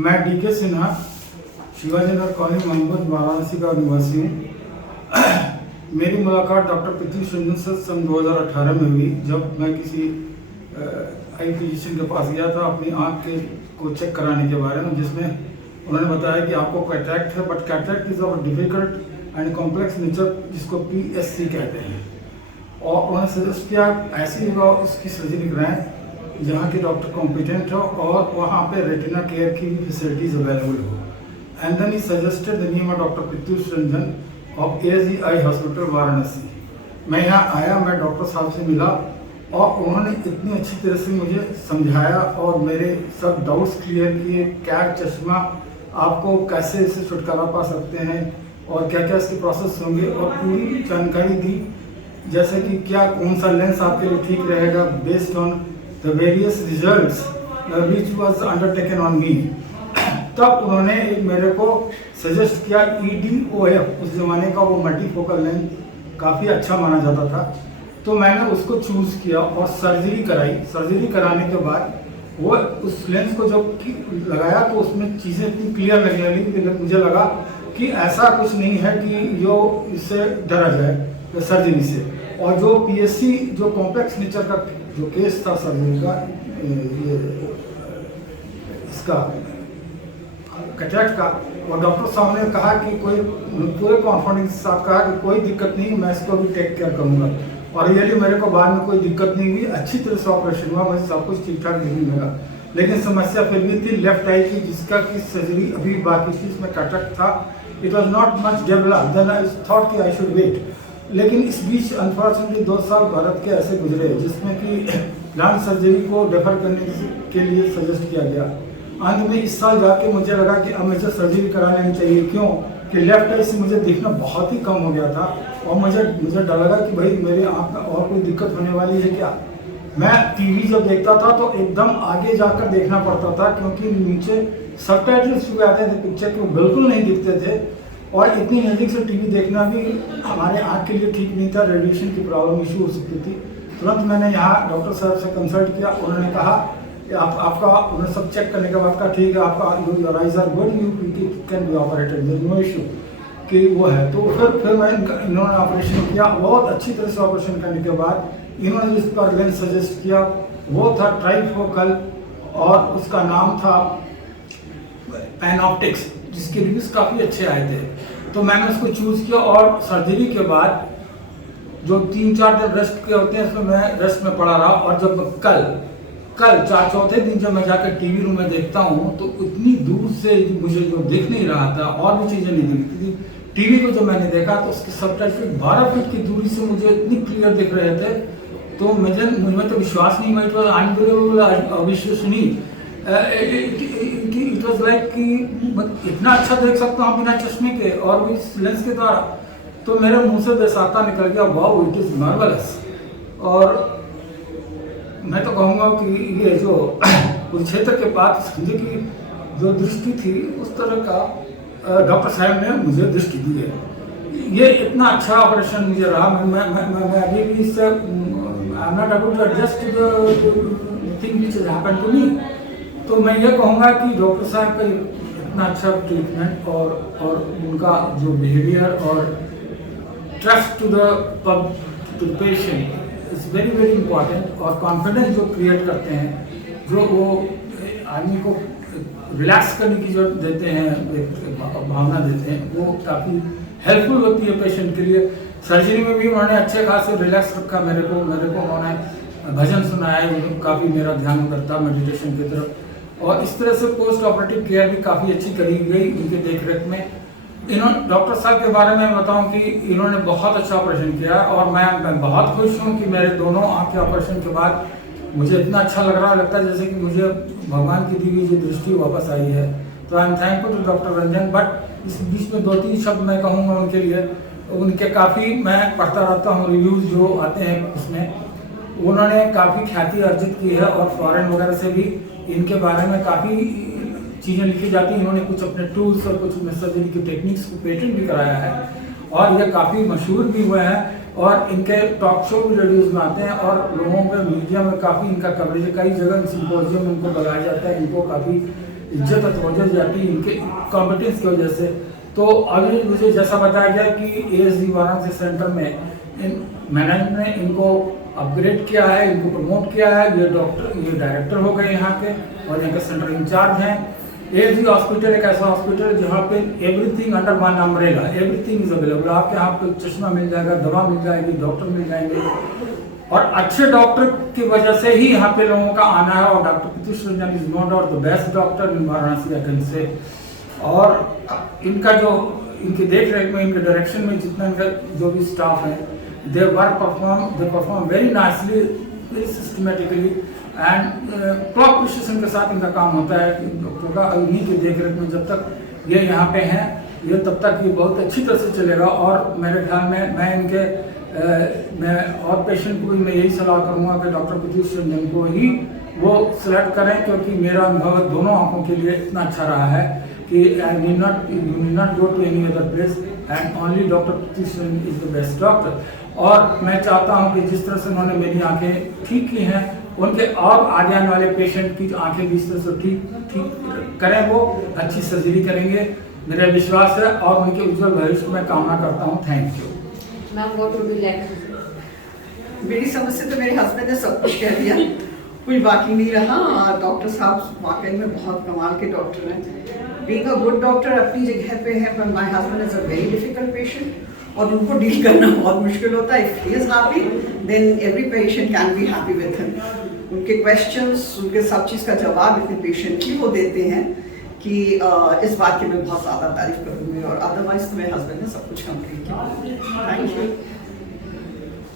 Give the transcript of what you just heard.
मैं DK Sinha Shivaji Nagar colony Mohammad Varanasi का निवासी हूँ। मेरी मुलाकात डॉक्टर पृथ्वी रंजन से सन 2018 में हुई, जब मैं किसी आई फिजिशियन के पास गया था अपनी आँख के को चेक कराने के बारे में, जिसमें उन्होंने बताया कि आपको कैटरैक्ट है, but cataract is of difficult and complex nature, जिसको PSC कहते हैं। और उन्होंने सजेस्ट किया ऐसी जगह उसकी सर्जरी कराएं जहाँ के डॉक्टर कॉम्पिटेंट हो और वहाँ पे रेटिना केयर की भी फैसिलिटीज अवेलेबल हो। And then he suggested the name of doctor Prithvi Ranjan of ASG eye hospital Varanasi. मैं यहाँ आया, मैं डॉक्टर साहब से मिला और उन्होंने इतनी अच्छी तरह से मुझे समझाया और मेरे सब डाउट्स क्लियर किए, क्या चश्मा आपको कैसे इससे छुटकारा पा सकते हैं और क्या क्या इसके प्रोसेस होंगे, और पूरी जानकारी दी, जैसे कि क्या कौन सा लेंस आपके लिए ठीक रहेगा based on the various results which was undertaken on me। तब उन्होंने मेरे को सजेस्ट किया EDOF, उस जमाने का वो मल्टीफोकल लेंस काफ़ी अच्छा माना जाता था, तो मैंने उसको चूज़ किया और सर्जरी कराई। सर्जरी कराने के बाद वो उस लेंस को जब लगाया तो उसमें चीज़ें इतनी क्लियर लगने लगी कि मुझे लगा कि ऐसा कुछ नहीं है कि जो इससे डरा जाए सर्जरी से। और जो PSC जो कॉम्प्लेक्स नेचर का जो केस था सर्जरी का, ये इसका कैटरैक्ट का, और डॉक्टर साहब ने कहा कि कोई पूरे कॉन्फिडेंस के साथ कहा कि कोई दिक्कत नहीं, मैं इसको भी टेक केयर करूँगा। और रियली मेरे को बाद में कोई दिक्कत नहीं हुई, अच्छी तरह से ऑपरेशन हुआ, मुझे सब कुछ ठीक ठाक नहीं लगा। लेकिन समस्या फिर भी थी लेफ्ट आई की, जिसका कि सर्जरी अभी बाकी थी, इसमें कैटरैक्ट था। It was not much develop, then I thought कि आई शुड वेट। लेकिन इस बीच अनफॉर्चुनेटली 2 साल भारत के ऐसे गुजरे जिसमें कि प्लांट सर्जरी को डेफर करने के लिए सजेस्ट किया गया। अंत में इस साल जाके मुझे लगा कि अब मुझे सर्जरी करा लेनी चाहिए, क्यों कि लेफ्ट आई से मुझे दिखना बहुत ही कम हो गया था और मुझे डर लगा कि भाई मेरे आँख में और कोई दिक्कत होने वाली है क्या। मैं टीवी जब देखता था तो एकदम आगे जाकर देखना पड़ता था, क्योंकि नीचे सबटाइटल्स भी आते थे पिक्चर के, वो बिल्कुल नहीं दिखते थे। और इतनी नज़दीक से टीवी देखना भी हमारे आँख के लिए ठीक नहीं था, रेडिएशन की प्रॉब्लम इशू हो सकती थी। तुरंत मैंने यहाँ डॉक्टर साहब से कंसल्ट किया, उन्होंने कहा कि आपका उन्होंने सब चेक करने के बाद कहा ठीक है, आपका your eyes are good, you can be operated, there no issue कि वो है। तो फिर मैं इन्होंने ऑपरेशन किया। बहुत अच्छी तरह से ऑपरेशन करने के बाद इन्होंने जिस पर लेंस सजेस्ट किया वो था ट्राइफोकल, और उसका नाम था पैनॉप्टिक्स, जिसके रिव्यूज काफ़ी अच्छे आए थे। तो मैंने उसको चूज़ किया और सर्जरी के बाद जो 3-4 दिन रेस्ट के होते हैं उसमें मैं रेस्ट में पड़ा रहा। और जब कल चौथे दिन जब मैं जाकर टीवी रूम में देखता हूँ तो इतनी दूर से मुझे जो दिख नहीं रहा था और भी चीज़ें नहीं दिखती थी। टीवी को जब मैंने देखा तो उसके सबटाइटल 12 फीट की दूरी से मुझे इतनी क्लियर दिख रहे थे, तो मुझे तो विश्वास नहीं हुआ, इट वॉज अनबिलीवेबल, अविश्वसनीय। इट वॉज लाइक कि इतना अच्छा देख सकता हूँ बिना चश्मे के और भी लेंस के द्वारा, तो मेरे मुंह से बेसाता निकल गया, वाओ इट इज़ मार्वलस। और मैं तो कहूँगा कि ये जो कुरुक्षेत्र के बाद समझे की जो दृष्टि थी उस तरह का डॉक्टर साहब ने मुझे दृष्टि दी है। ये इतना अच्छा ऑपरेशन मुझे रहा। मैं अभी भी इससे I am not able to adjust the thing which has happened to me. तो मैं ये कहूँगा कि डॉक्टर साहब का इतना अच्छा ट्रीटमेंट और उनका जो बिहेवियर और trust to the patient is very very important. और कॉन्फिडेंस जो क्रिएट करते हैं, जो वो आदमी को रिलैक्स करने की जो देते हैं, भावना देते हैं, वो काफ़ी हेल्पफुल होती है पेशेंट के लिए। सर्जरी में भी उन्होंने अच्छे खासे रिलैक्स रखा मेरे को उन्होंने भजन सुनाया, काफ़ी मेरा ध्यान उधर था मेडिटेशन की तरफ। और इस तरह से पोस्ट ऑपरेटिव केयर भी काफ़ी अच्छी करी गई उनके देखरेख में। इन्होंने डॉक्टर साहब के बारे में बताऊं कि इन्होंने बहुत अच्छा ऑपरेशन किया और मैं बहुत खुश हूं कि मेरे दोनों आँख के ऑपरेशन के बाद मुझे इतना अच्छा लगता है जैसे कि मुझे भगवान की दी हुई जो दृष्टि वापस आई है। तो I am thankful to doctor Ranjan. But इस बीच में 2-3 शब्द मैं कहूँगा उनके लिए। उनके काफ़ी मैं पढ़ता रहता हूँ रिव्यूज़ जो आते हैं, उसमें उन्होंने काफ़ी ख्याति अर्जित की है और फॉरेन वगैरह से भी इनके बारे में काफ़ी चीज़ें लिखी जाती हैं। इन्होंने कुछ अपने टूल्स और कुछ सर्जरी की टेक्निक्स को पेटेंट भी कराया है और ये काफ़ी मशहूर भी हुए हैं। और इनके टॉक शो भी रेडियोज़ में आते हैं और लोगों पे मीडिया में काफ़ी इनका कवरेज है। कई जगह सिंपोजियम इनको लगाया जाता है, इनको काफ़ी इज्जत और तवज्जो जाती इनके कॉम्पिटेंस की वजह से। तो अभी मुझे जैसा बताया गया कि ASD वाराणसी सेंटर में इन मैनेजमेंट ने इनको अपग्रेड किया है, इनको प्रमोट किया है, ये डायरेक्टर हो गए यहाँ के और यहाँ के सेंटर इंचार्ज हैं। ASD हॉस्पिटल एक ऐसा हॉस्पिटल जहाँ पे everything under one umbrella, everything is available. आपके यहाँ पे चश्मा मिल जाएगा, दवा मिल जाएगी, डॉक्टर मिल जाएंगे और अच्छे डॉक्टर की वजह से ही यहाँ पे लोगों का आना है। और doctor Piyush Ranjan is no doubt the best doctor in Varanasi I can say. और इनका जो इनकी देख रेख में, इनके डायरेक्शन में जितना इनका जो भी स्टाफ है, they perform very nicely, very systematically and clock precision के साथ इनका काम होता है डॉक्टर का। इन्हीं की देख रेख में जब तक ये यहाँ पे हैं, ये तब तक ये बहुत अच्छी तरह से चलेगा। और मेरे ख्याल में मैं और पेशेंट को भी मैं यही सलाह करूँगा कि डॉक्टर पीयूष रंजन को ही वो सिलेक्ट करें, क्योंकि मेरा अनुभव दोनों आंखों के लिए इतना अच्छा रहा है कि you need not go to any other place and only doctor Piyush Ranjan is the best doctor. और मैं चाहता हूं कि जिस तरह से उन्होंने मेरी आंखें ठीक की हैं, उनके और आगे आने वाले पेशेंट की आंखें भी इस तरह से ठीक करें, वो अच्छी सर्जरी करेंगे, मेरा विश्वास है। और उनके उज्जवल भविष्य में कामना करता हूँ। Thank you ma'am. What would you like? मेरी समझ से तो मेरे हस्बैंड ने सब कुछ कह दिया, कुछ बाकी नहीं रहा। डॉक्टर साहब वाकई में बहुत कमाल के डॉक्टर हैं। बीइंग अ गुड डॉक्टर अपनी जगह पे है, पर my husband is a very difficult patient और उनको डील करना बहुत मुश्किल होता है। If he is happy then every patient can be happy with him. उनके क्वेश्चंस, उनके सब चीज़ का जवाब इतने पेशेंटली वो देते हैं कि इस बात की मैं बहुत ज़्यादा तारीफ करूँगी। और अदरवाइज तो मेरे हस्बैंड ने सब कुछ कंप्लीट किया। Thank you.